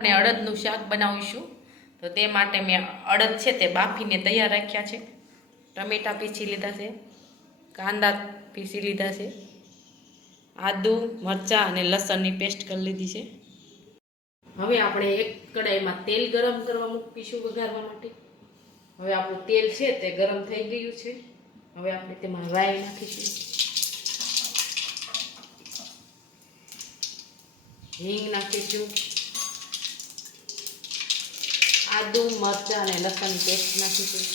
અને અડદનું શાક બનાવીશું. તો તે માટે મેં અડદ છે તે બાફીને તૈયાર રાખ્યા છે. ટમેટાં પીસી લીધા છે, કાંદા પીસી લીધા છે, આદુ મરચાં અને લસણની પેસ્ટ કરી લીધી છે. હવે આપણે એક કડાઈમાં તેલ ગરમ કરવા મૂકીશું વઘારવા માટે. હવે આપણું તેલ છે તે ગરમ થઈ ગયું છે. હવે આપણે તેમાં રાઈ નાખીશું, હિંગ નાખીશું, આદુ મરચાં અને લસણની પેસ્ટ નાખીશું,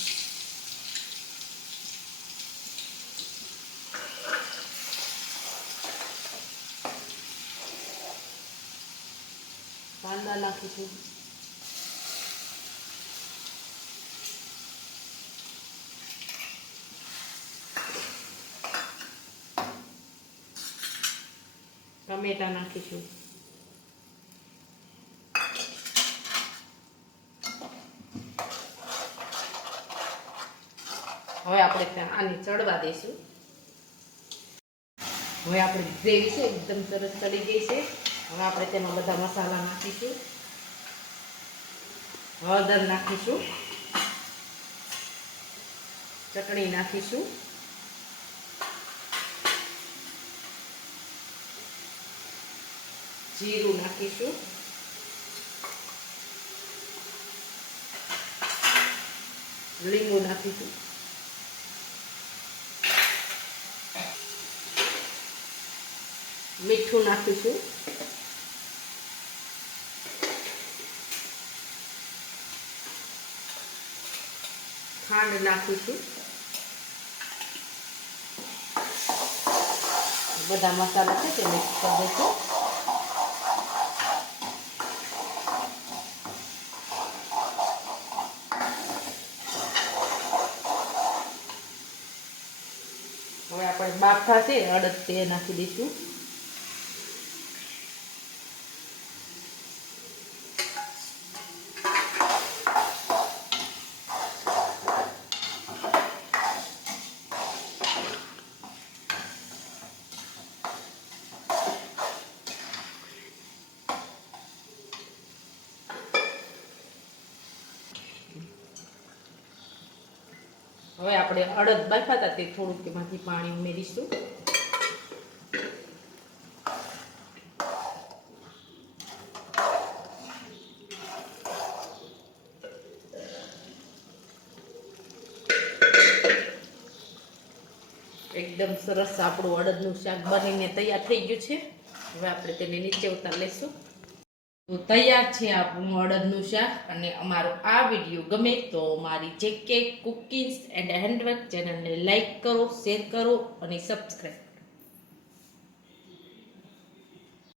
કાંદા નાખીશું, ટમેટાં નાખીશું, હવે આપણે આને ચડવા દઈશું. હવે આપણી ગ્રેવી છે એકદમ સરસ ચડી ગઈ છે. હવે આપણે તેમાં બધા મસાલા નાખીશું, હળદર નાખીશું, ચટણી નાખીશું, જીરું નાખીશું, લીંબુ નાખીશું, મીઠું નાખીશું, ખાંડ નાખીશું, બધા મસાલા છે તે મિક્સ કરી દઈશું. હવે આપણે બાફા છે અડદ તે નાખી દઈશું. હવે આપણે અડદ બાફા હતા તે થોડુંક એમાંથી પાણી ઉમેરીશું. એકદમ સરસ આપણું અડદનું શાક બનીને તૈયાર થઈ ગયું છે. હવે આપણે તેને નીચે ઉતાર લઈશું. તો તૈયાર છે આપણું અડદનું શાક. અને અમારો આ વિડીયો ગમે તો મારી જેકે કુકિંગ્સ એન્ડ હેન્ડવર્ક ચેનલને લાઈક કરો, શેર કરો અને સબસ્ક્રાઈબ